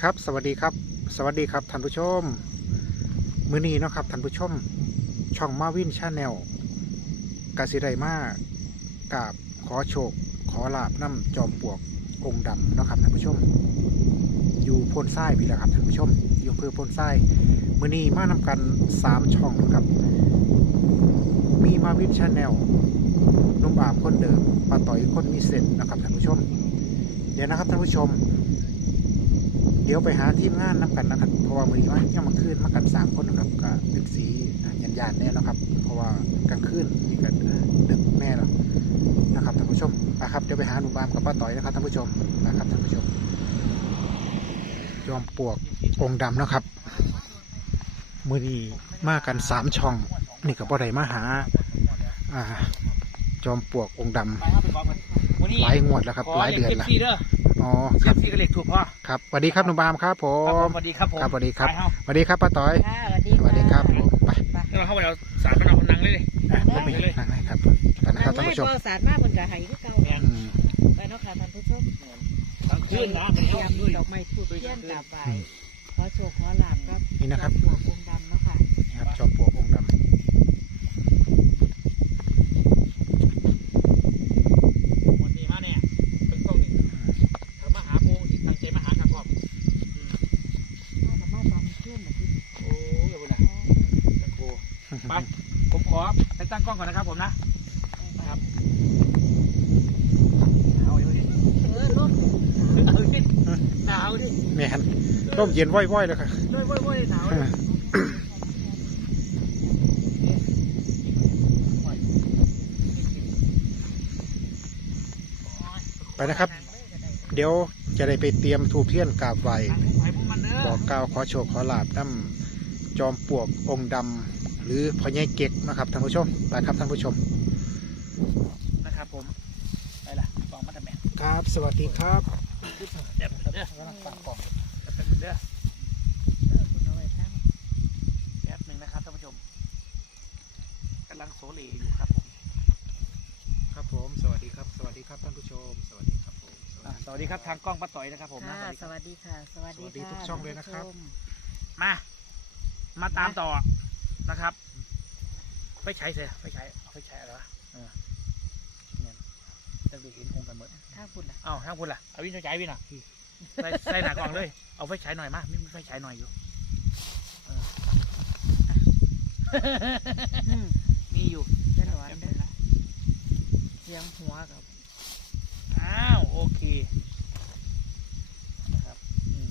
สดีครับ สวัสดีครับ สวัสดีครับท่านผู้ชม มือนี้เนาะครับท่านผู้ชม ช่องมาวินชาแนลกาสิไดมากราบขอโชค ขอลาบน้ำจอมปลวกองค์ดำเนาะครับท่านผู้ชม อยู่โพนทรายพี่แหละครับท่านผู้ชม อยู่อำเภอโพนทรายมือนี้มานำกันสามช่องนะครับ มีมาวินชาแนลนุ่มอามคนเดิมปลาต่อยคนมีเซนนะครับท่านผู้ชม เดี๋ยวนะครับท่านผู้ชม ดี๋ยวไปหาทีมงานนับกันนะครับ เพราะว่ามือนี้ว่ายังมาคืนมากันสามคนนะครับก็เป็นสียันยานๆแน่นะครับ เพราะว่ากลางคืนนี่ก็ดึกแน่แล้วนะครับท่านผู้ชมไปครับเดี๋ยวไปหาหนุ่มบามกับป้าต่อยนะครับท่านผู้ชมไปครับท่านผู้ชมยอมปลวกองค์ดำนะครับ มือนี้มากันสามช่อง นี่ก็บ่ได้มาหาอ่าจอมปลวกองค์ดำไปครับไปบอกกันวันนี้หลายงวดแล้วครับขอหลายเดือนเก็บแล้วซีเด้ออ๋อคเก็รับบซีกับเหล็กถูกพ่อ ครับสวัสดีครับหนุ่มบามครับผครับผมมสวัสดีครับผมครับสวัสดีครับไปเฮาสวัสดีครับป้าต้อยค่ะสวัสดีสวัสดีครับผมไปเดี๋ยวเราเข้าไปเอาสารมันเอาคนนั่งเลยเลยอะไม่เป็นไรนั่งให้ครับไปนะครับท่านผู้ชมไม่พอสารมากคนกะหายคือเก่าแม่นอืมไปเนาะค่ะท่านผู้ชมกลางคืนนะมันเตรีเข้ายมคืนดอกไม้ทูบเทียนกราบไหว้อืมขอโชคขอลาบครับนี่นะครับปวกองค์ดำเนาะค่ะนี่ครับจอมปลวกองค์ด วันนี้มาเนี่ยเป็นช่วงนี้ถ้ามาหาโมงที่ตั้งใจมาหาครับพ่ออืม เอาน้ำมาบำเชื่อมมาที่ โอ้ยเอานะโอ้ำ ไปผมขอไปตั้งก ล้องก่อนนะครับผมนะนะครับเอาดิเออรถเอาดิหนาวดิแม่นร่มเย็นว้อยๆเลยค่ะด้วยว้ยๆหนาวดิไปนะครับ เดี๋ยวจะได้ไปเตรียมทูบเทียนกราบไหว้ทางผู้ใหญ่พวกมันเด้อ บอกกล่าวขอโชคขอลาบน้ำจอมปลวกองค์ดำ หรือพญายเก็กนะครับท่านผู้ชมไปครับท่านผู้ชมนะครับผมไปละกองมาทำแม่ครับ สวัสดีครับเดี๋ยวเด้อกำลังตั้งกล่องจะเป็นเหมือนเด้อเออคุณเอาไว้ทั้งแป๊บหนึ่งนะครับท่านผู้ชมกำลังโซเลอยู่ครับผมครับผม สวัสดีครับ สวัสดีครับท่านผู้ชม สวัสดีครับผมอะสวัสดีครับทางกล้องป้าต่อยนะครับผมนะค่ะสวัสดีสครับวัสดีค่ะ สวัสดีสวัสดีค่ะทุกช่องเลยนะครับท่าผู้ชมมา มาตามต่อ นะครับไฟใช้เสียไฟใช้เอาไฟใช้อะไรวะเออเนี่ยจะได้เห็นคงกันหมดถ้าคุณล่ะอ้าวทางคุณล่ะเอาวินไฟฉายวินอะใส่ใส่หน้ากล่องเลย เอาไฟฉายหน่อยมามีไฟฉายหน่อยอยู่เอออืมมีอยู่เดี๋ยวหนอนแป๊บเด้นึองนะเสียงหัวกับ อ้าว โอเคนะครับอืม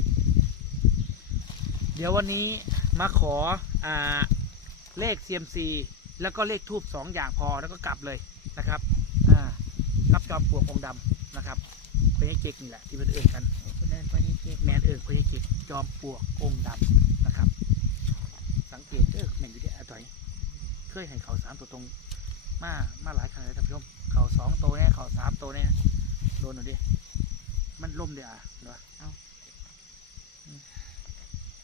เดี๋ยววันนี้มาขออ่า เลข CMC แล้วก็เลขทูบสองอย่างพอแล้วก็กลับเลยนะครับอ่ากับจอมปลวกองค์ดำนะครับพญาเจกนี่แหละที่เป็นเอ่ยกันคุณเดินไปนี่เจ็บแมนเอ่ยพญาเจกจอมปลวกองค์ดำนะครับ สังเกตเออแมนอยู่ที่อะไรเคยให้เขาสามตัวตรงมามาหลายครั้งแล้วท่านผู้ชมเขาสองตัวเนี่ยเขาสามตัวเนี่ยโดนหน่อยดิมันล่มเดี๋ยวอะเดี๋ยวเอาอืม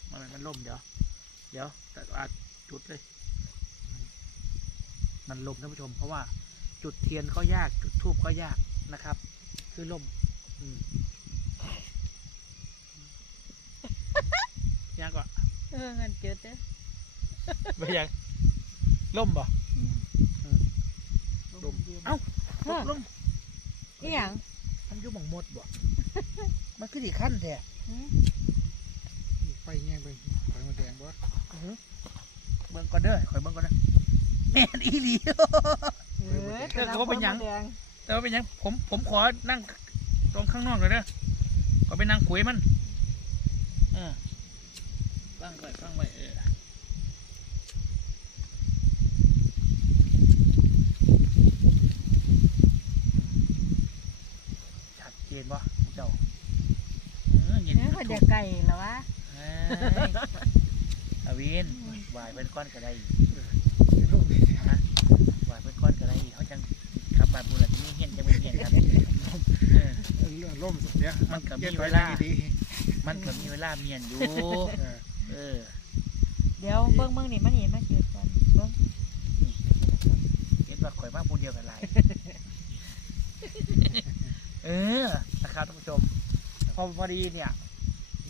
มันมันล่มเดี๋ยว เดี๋ยวแต่อาจุดเลย มันล่มท่านผู้ชม เพราะว่าจุดเทียนก็ยากจุดทูบก็ยากนะครับ คือล่มอืมยากกว่าเออเงินเกิดเด้อไม่ยังล่มบ่ลมเย็นเอ้าเออล่มนี่หยังมันอยุ่หมองหมดบ่มันคือดีขั้นแท้หืมไฟแง่ไปไฟมาแดงบ่อื้อหือเบิ่งก่อนเด้อคอยเบิ่งก่อนนะแม่นอีหลี เออเออก็ว่าเป็นหยังแดงแต่ว่าเป็นหยังผมผมขอนั่งตรงข้างนอกเลยเด้อขอไปนั่งคุยมันเออฟังก่อนฟังไว้เออชัดเจนปะเจ้าเออเย็นเนื้อทุคนกจะไก่แล้ววะเอ้ยอาวินวายเป็นก้อนก็ได้ฮะวายเป็นก้อนก็ได้เขาจังขั บบาดบุรุษนี่เห็นจังเป็นเห็นครับเออร่มเดี๋ยวมันก็มีย็นไเวลาดีมันก็มีเวลาเมียนอยู่ๆเออเออเดี๋ยวเบิ้งเบิ้งนี่มันนี่มาจุดก่อนเบิ้งเห็นว่าข่อยมาพูดเดียวกันหลายเออนะครับท่านผู้ชม พอพอดีเนี่ย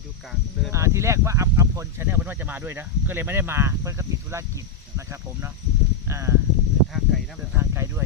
อยู่ไกกลางเดินอ่าทีแรกว่าอัมอัมพลชาแนลเพิ่นว่าจะมาด้วยนะ ก็เลยไม่ได้มา เพิ่นก็ติดธุรกิจนะครับผมเนาะอ่าเดินทางไกลนะเดินทางไกลด้วย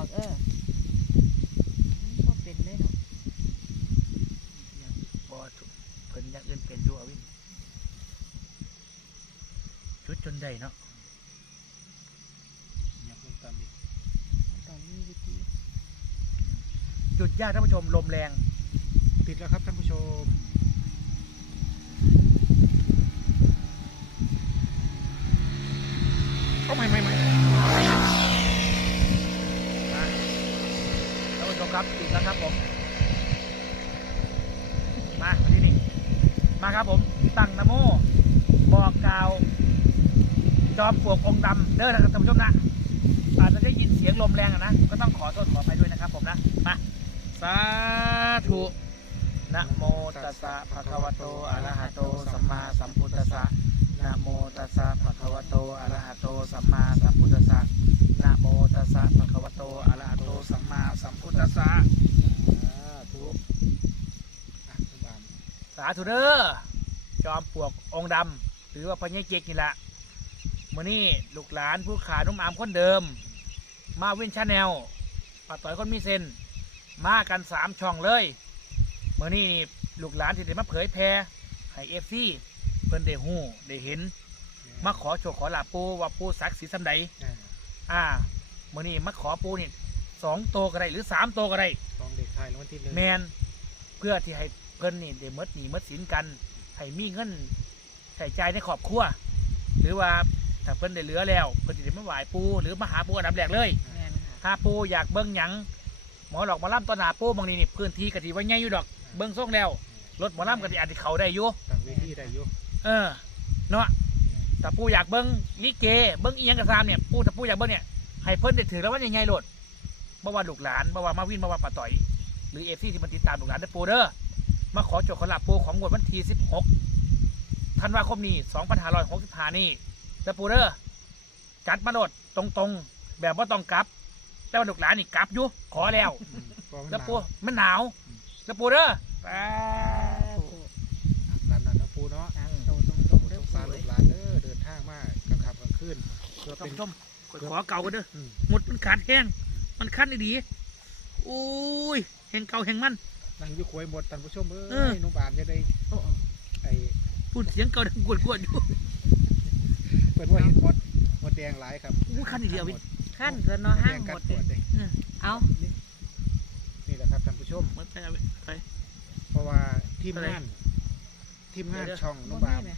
อออกเอออืมบ่เป็นเลยเนาะยังบ่ถูกเพิ่นอยังอื่นเป็นอยู่เอาวินชุดจนได้เนาะอยากลงตามอีกตอนนี้วิธีจุดยากท่านผู้ชมลมแรง ติดแล้วครับท่านผู้ชมก็ไม่ไม่ไม่ ท่านผู้ชมครับติดแล้วครับผม มาวันนี้นี่ มาครับผม ตั้งนะโม บอกกล่าว จอมปลวกองค์ดำเด้อนะครับท่านผู้ชมนะอาจจะได้ยินเสียงลมแรงนะก็ต้องขอโทษขอไปด้วยนะครับผมนะมาสาธุนะโมตัสสะภะคะวะโตอะระหะโตสัมมาสัมพุทธัสสะนะโมตัสสะภะคะวะโตอะระหะโตสัมมาสัมพุทธัสสะนะโมตัสสะภะคะวะโตอะระหะโตสัมมาสัมพุทธัสสะสาธุสาธุเด้อ จอมปลวกองค์ดำหรือว่าพญาเจกนี่แหละมื่อนี้ลูกหลานผู้ขานุ่มอามคนเดิม มาวินชาแนลป้าต่อยคนมีเซนมากันสามช่องเลยมื่อนี้ลูกหลานที่ได้มาเผยแพร่ให้เอฟซีเพิ่นได้หูได้เห็น มาขอโชคขอลาบปูว่าปูศักดิ์สิทธิ์สำใดอ่าอ่ามื่อนี้มาขอปูนี่สองโตวก็ได้หรือสามโตวก็ได้สองเด็กไทยรางวัลที่หนึ่งแมนเพื่อที่ให้เพิ่นนี่ได้หมดหนีหมดสินกัน ให้มีเงินใช้จ่ายในครอบครัวหรือว่าถ้าเพิ่นได้เหลือแล้วเพิ่นสิได้มาไหว้ปูหรือมาหาปูอันดับแรกเลย แม่นค่ะถ้าปูอยากเบิ่งหยังหมอหลอกหมอล่ำต้นหนาปูบางนี้นี่พื้นที่กะทิว่าใหญ่อยู่ดอก เบิ่งส่งแล้วรถหมอล่ำกะทิอาจจะเขาได้อยู่ต่างเวทีได้อยู่เออเนาะแต่ปูอยากเบิ่งลิเกเบิ่งอีหยังกระซามเนี่ยปูถ้าปูอยากเบิ่งเนี่ยให้เพิ่นได้ถือแล้วว่ายังไงโลดบ่ว่าลูกหลานบ่ว่ามาวินบ่ว่าป้าต่อย หรือเอฟซีที่มันติดตามลูกหลานได้อปูเด้อ มาขอโจทย์ขอลาบปูของงวดวันที่16ธันวาคมนี้2565นี่เด้อปูเด้อจัดมาโลดตรงๆ แบบว่าต้องกลับ แต่ว่าลูกหลานนี่กลับอยู่ขอแล้วอืมเพราะมันหแล้วนาวปูมันหนาวแล้วปูเด้อสาสาธุธุตามนั้นนะปูเนาะสามโตตรงๆเด้สองสารลูกหลานเด้อเดินทางมากลางค่ำกลางคืนเพื่อท่านเป็นผู้ชมขอเก่ากันเด้ออืมหมดมันขาดแห้งมันคันดีๆอุ้ยแห้งเก่าแห้งมัน นั่งอยุควยหมดท่านผู้ชมเอ้เออยหนุ่มบานจะได้โอ้ไอ้พูดเสียงเก่าดังกวนๆอยู่เปิดว่าเห็นหมดหมดแดงหลายครับอู้คันดีเดียววิขั้นเกินเนาะห้างหมดแดงเลกัยปวเลยเอานี่นี่แหละครับท่านผู้ชมมันไปเอาไป เพราะว่าทีมอะไรงานทีมงานเดี๋ยว ช่องบ่นุ่มมีบานไหม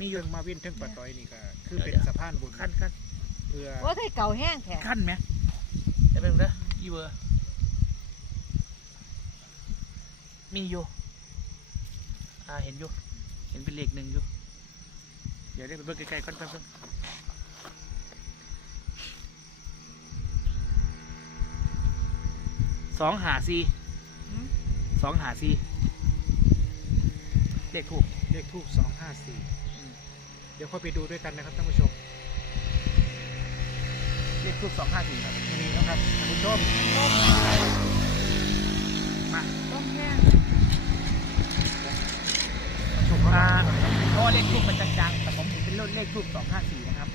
มีอเรื่ยู่องมาวินเทิงปะต้อยนี่ก็คือเดี๋ยวเป็นสะพานบุญคันคันเพื่อ ว่าเคยเก่าแห้งแท้คันไหมเดี๋ยวไปดูเด้ออีเวอร์ มีอยู่ อ่าเห็นอยู่ เห็นเป็นเลขหนึ่งอยู่ เดี๋ยวได้ไปเบิ่งไกลๆก่อนแป๊บนึงสองหาซีหืมสองหาซีเลขถูกเลขทูบสองห้าสี่เดี๋ยวค่อยไปดูด้วยกันนะครับท่านผู้ชม เลขทูบสองห้าสี่ครับนี่นะครับท่านผู้ชม มาต้มแห้งช มเขาอ่ามาเพราะว่าเลขทูบมันจางๆแต่ผมเห็นเป็นเลขทูบสองห้าสี่นะครับ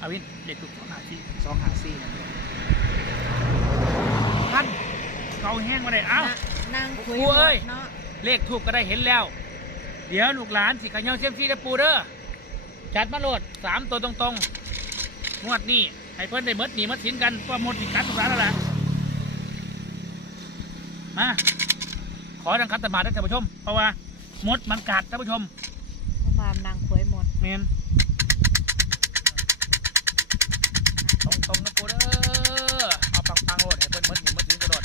อาวินเลขทูบสองห้าสี่สองหาสี่นะครับท่านเกาแห้งมาเลยเอ้านางคุยโอ้ยเนาะเลขทูบก็ได้เห็นแล้ว เดี๋ยวลูกหลานสิขยันเซียมซีได้ปูเด้อจัดมาโหลดสามตัวตรงๆงวดนี้ให้เพิ่นได้หมดหนีหมดสินกันเพราะหมดสิกัดทุกร้านแล้วล่ะมาขอดังคัตมาได้ท่านผู้ชม เพราะว่าห มดมันกัดท่านผู้ชมเพรามนางขวยหมดเมนตรงตรงๆนะกูเด้อเอาปังปังโหลดให้เป็นมดหนีมดหนีกระโดด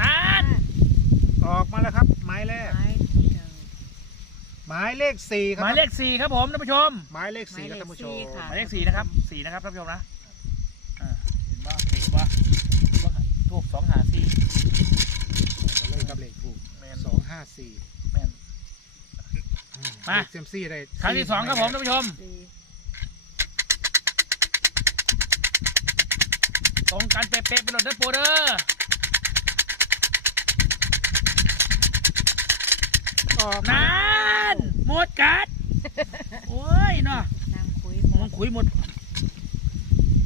นั่นออกมาแล้วครับ หมาเลขไม้ที่หมายเลขสี่ครับมายเลขสี่ครับผมท่านผู้ชม หมายเลขสี่ครับท่านผู้ชมหมายเลขสี่นะครับสี่นะครับท่านผู้ชมนะเห็นว่าเห็นว่าเวทูบสองหาสี่ กับเลขถูกแมนสองห้าสี่แมน มาเลขเซยมซี่ได้ครั้งที่สองครับผมท่านผู้ชม สี่ตรงกันเป๊ะๆไปหลดเด้อโปรเดอร์ออกนานหมดกัด โอ้ยเนาะนางคุยหมมึดงคุยหมด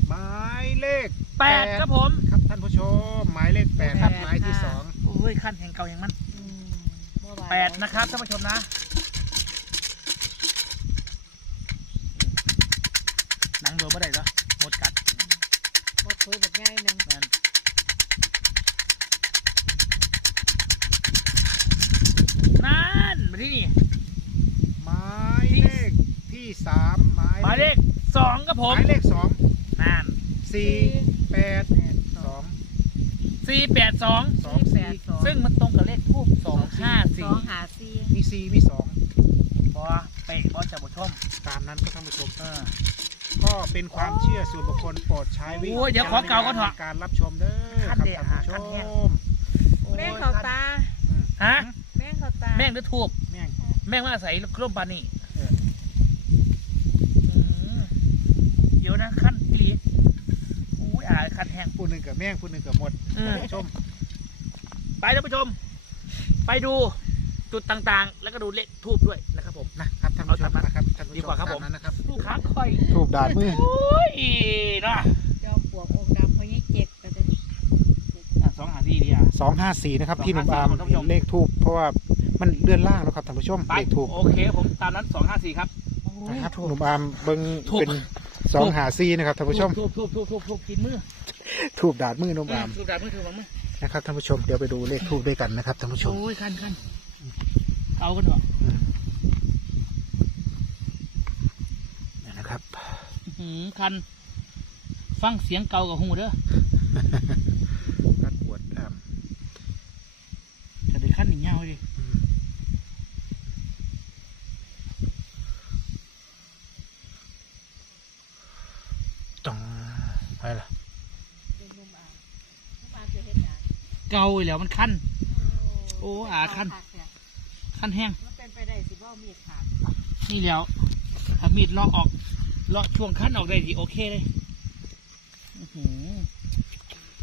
หมายเลขแปดครับผม ครับท่านผู้ชม หมายเลขแปดครับหมายที่สอง โอ้ยขั้นแห่งเก่าแห่งมันอืมเมื่อวานแปดนะครับท่านผู้ชมนะหนังเบอร์บ่ได้เหรอหมดกัดหมดคุยแบบง่ายหนึงแมนนั่นมาที่นี่ หมายเลขที่สามหมายหมายเลขสองครับผหมมายเลขสองนั่นสี่แปดแปดสสอองงสี่แปดสอง สอง แป สี่ ดสอง ซึ่งมันตรงกับเลขทูบสองห้า ส สี่ องหาสี่ มีสี่มีสอง บอเป๊ะบอจะบชม ตามนั้นก็ท่านผู้ชมเออก็เป็นความเชื่อส่วนบุคคลโปรดใช้วิโอ้ยเดี๋ยวขอเก่าก่อนเถอะในการรับชมเด้อคขั้รับนเดะท่านผู้ชขั้นแห้งมแม่งเขาตาอืมฮะ แม่งเขาตา แม่งหรือทูบแม่งแม่งว่าใส่เคร่มปานนี่เออมเดี๋ยวนะขั้นอีหลีอุ้ยอ่าขั้นแห้งผู้หนึ่งกับแม่งผู้หนึ่งกับหมดอืมท่านผู้ชมไปท่านผู้ชม ไปดูจุดต่างๆ แล้วก็ดูเลขทูบด้วยนะครับผม นะครับท่านผู้ชมเอาตามนั้นนะครับท่านผู้ชม ดีกว่าครับผม ตนั้นนะครับทูบค้างคอยถูกดาดมือ โอ้ยเนาะจอมปลวกองค์ดำพยี่เจ็ดก็ได้อะสองหาสี่ดีอะ สองห้าสี่นะครับที่หนุ่มอาร์มท่านผู้ชมเลขทูบเพราะว่ามันเลื่อนล่างแล้วครับท่านผู้ชมไปเลขทูบโอเคผมตามนั้นสองห้าสี่ครับ นะครับหนุ่มอาร์มเบิ้งทูบเป็นสองหาซีนะครับท่านผู้ชมทูบทูบทูบทูบทูบกินมือทูบดาดมือหนุ่มอาร์มทูบดาบมือทูบมือนะครับท่านผู้ชมเดี๋ยวไปดูเลขทูบด้วยกันนะครับท่านผู้ชมโอ้ยขั้นขั้นเอากันเถอะ อืมนี่นะครับ อื้อ หือคัน ฟังเสียงเก่ากับหูเด้อการปวดอ่าจะได้ขั้นหนึ่งเงาดิอืมต้องไปล่ะเป็นนุ่มอ่างนุ่มอ่างจะเห็นหยังเก่าอีกแล้วมันขั้นโอ้อาคันคักเนี่ยขั้นแห้งมันเป็นไปได้สิบ่ามีดขาดนี่แล้วถ้ามีดเลาะออก เลาะช่วงขั้นออกได้ดีโอเคเลยอื้อหือ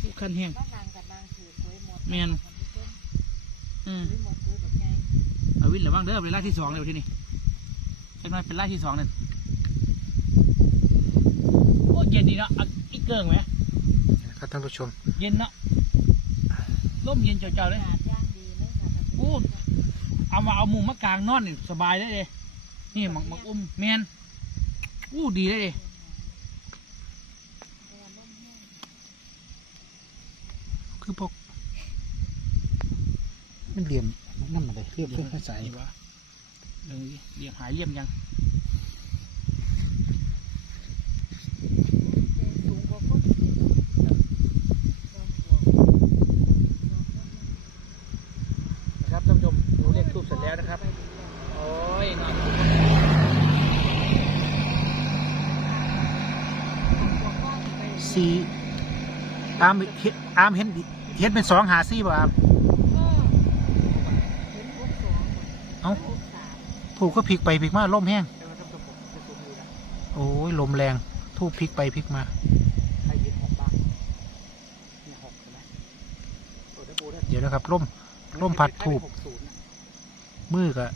ทุกขั้นแห้งบ้านนางกับนางถือคุยหมดแม่นท่านผู้ชมอืมคุยหมดคุยแบบไงเอาวินเหรือบ้างเด้อเป็นล่าที่สองเลยที่นี่ใช่ไหมเป็นล่าที่สองเนี่ยโอ้เย็นดีเนาะอะอีกเกิงไหมนี่นะครับท่านผู้ชม เย็นเนาะร่มเย็นเจ้าๆเลยขาดย่างดีเลยค่ะท่านผู้ชมโอ้เอามาเอามุมมากลางนอนนี่สบายได้เลยนี่หมักหมักอุ้มแมน อู้ดีเลยคือพกมันเหลี่ยมนั่นอะไรเรียบเพื่อนใส่เรียมหายเลี่ยมยัง เจนสูงกว่าคนจอมปลวก นะครับท่านผู้ชมดูเลขทูบเสร็จแล้วนะครับ โอ้ยนอนี่อามเห็นอามเห็นเห็นเป็นสองหาซี่ป่ะครับเอาถูกก็พลิกไปพลิกมาล่มแห้งโอ้ยลมแรงถูกพลิกไปพลิกมาเดี๋ยวนะครับล่มล่มผัดถูกมือกะ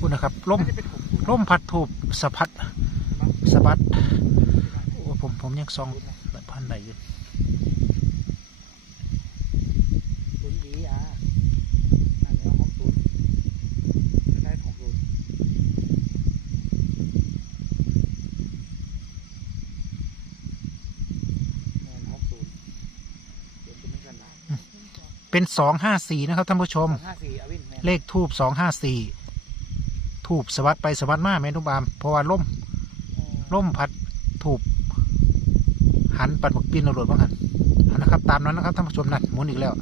คุณนะครับล่ม น่าจะเป็นหกศูนย์นะล่มพัดทูบสะพัดเห็นไหมสะบัดเห็นไหมโอ้ผมผมยังซองแบบพันไหนอยู่ศูนย์ดีอะอันนี้หกศูนย์ได้หกศูนย์แมนหกศูนย์เดี๋ยวเป็นเหมือนกันนะเป็นสองห้าสี่นะครับท่านผู้ชมสองห้าสี่อวินแมนเลขทูบสองห้าสี่ ทูบสวัสดไปสวัสดมาแม่นุบามเพราะว่าล่มล่มพัดทูบหันปัดบกปีนเอารถบ้างหันอันนะครับ ตามนั้นนะครับท่านผู้ชมนั่นหมุนอีกแล้ว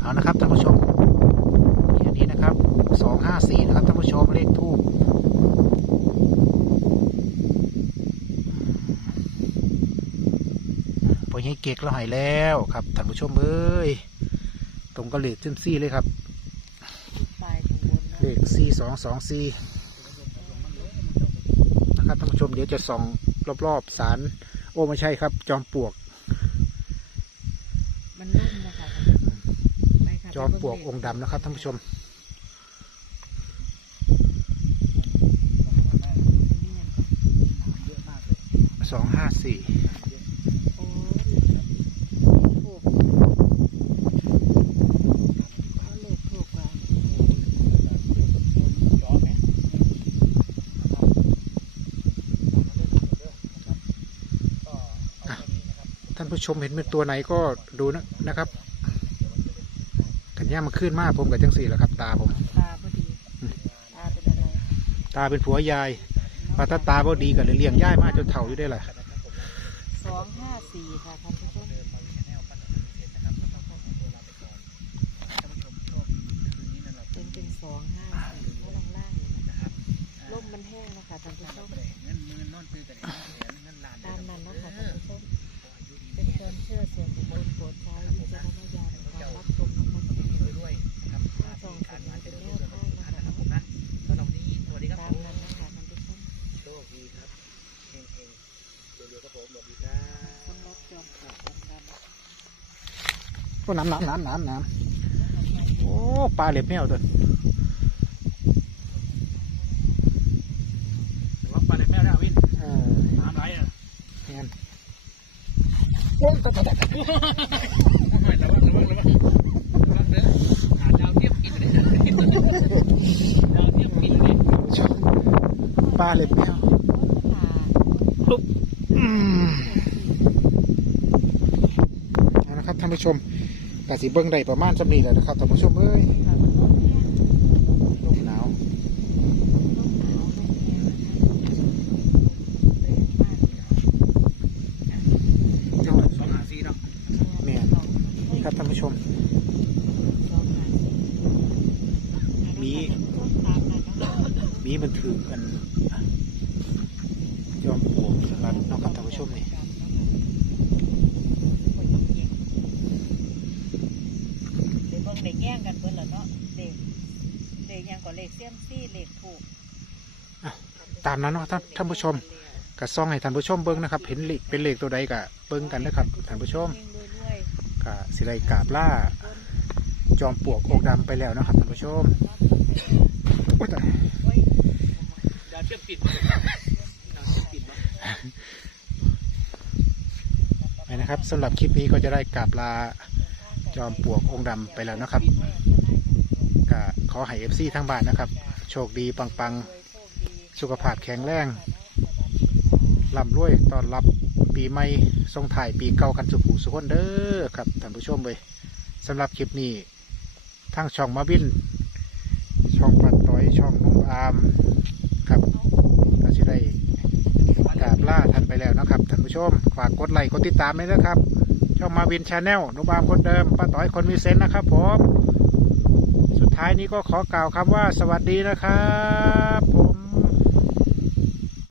เอานะครับท่านผู้ชมแค่นี้นะครับสองห้าสี่นะครับท่านผู้ชมเลขทูบพอให้เก๊กแล้วหายแล้วครับท่านผู้ชมเอ้ยตรงกับเลขเส้นซี่เลยครับ ข้างบนนะเลขสี่สองสองสี่นะครับท่านผู้ชมเดี๋ยวจะส่องรอบๆสารโอ้ไม่ใช่ครับ จอมปลวก มันนุ่มนะคะไปค่ะจอมปลวกองค์ดำนะครับท่านผู้ชมเยอะมากเลยสองห้าสี่ โอ้ถูกเอาเลขถูกกว่า จอไหมก็เอาแค่นี้นะครับ ท่าน ผู้ชมเห็นเป็นตัวไหนก็ดูนะนะครับขันย่ามันขึ้นมากผมกับจังสี่แหละครับ ตาผม ตาพอดีตาเป็นอะไรตาเป็นผัวยายปาตาตาบ่ดีกันเลยเลี้ยงย่ายมาจนเฒ่าอยู่ได้แหละสองห้าสี่ค่ะท่านผู้ชมเป็นเป็นสองห้าสี่ข้างล่างๆนี่นะคะลมมันแห้งนะคะท่านผู้ชมตามนั้นนะคะท่านผู้ชมเป็น ความเชื่อส่วนบุคคลโปรดใช้วิจารณญาณในการรับชมนะคะท่านผู้ชมด้วยนะครับถ้าส่องสัญญาณเป็นแนวทางนะคะนะครับผมนะสำหรับนี้สวัสดีครับผมมนั้นนะคะท่านโชคดีครับเฮงเฮงเดี๋ยวๆครับผมสวัสดีครับสำหรับจอมปลวกดำโอ้น้ำน้ำน้ำน้ำน้ำโอ้ปลาเหล็บแมวตัว ปลาเล็บแมวค่ะอืมเอานะครับท่านผู้ชมกาสีเบิ้งได้ประมาณจำนีแล้วนะครับท่านผู้ชมเอ้ย ค่ะมันลมแห้ง ลมหนาว ลมหนาวลมแห้งนะคะแรงมาก จังหวัดสองหาซีเนาะ แม่นนี่ครับท่านผู้ชม สองห้าสี่ มี ตามนั้นนะคะ มีมันถือกันยอม ปลวกสลัดเนาะครับท่านผู้ชมนี่เดี๋ยวเบิ่งได้แย่งกันเบิ่นแล้วเนาะเลขเลขหยังก็เลขเซียมซี่เลขถูกตามนั้นเนาะท่านท่านผู้ชมกระซ่องให้ท่านผู้ชมเบิ้งนะครับ เห็นเลขเป็นเลขตัวใดกะเบิ้งกันนะครับท่านผู้ชมเฮงๆรวยกะสิได้กาบล่า จอมปลวกองค์ดำไปแล้วนะครับท่านผู้ชมโอ้ยตายยดาวเทียมปิดมา ไป นะครับสำหรับคลิปนี้ก็จะได้กราบลาจอมปลวกองค์ดำไปแล้วนะครับกะขอให้เอฟซีทั้งบ้านนะครับ โชคดีปังๆ สุขภาพแข็งแรงร่ำรวยตอนรับปีใหม่ส่งถ่ายปีเก่ากันสุขูสุขคนเด้อครับท่านผู้ชมเลยสำหรับคลิปนี้ทางช่องมาวิน ช่องปัดต้อยช่องนุ่มอามครับก็จะได้กราบล่าท่านไปแล้วนะครับท่านผู้ชม ฝากกดไลค์กดติดตามด้วยนะครับ ช่องมาวินชาแนลนุบามคนเดิมป้าต่อยคนมีเซนต์นะครับผม สุดท้ายนี้ก็ขอกล่าวคำว่าสวัสดีนะครับผม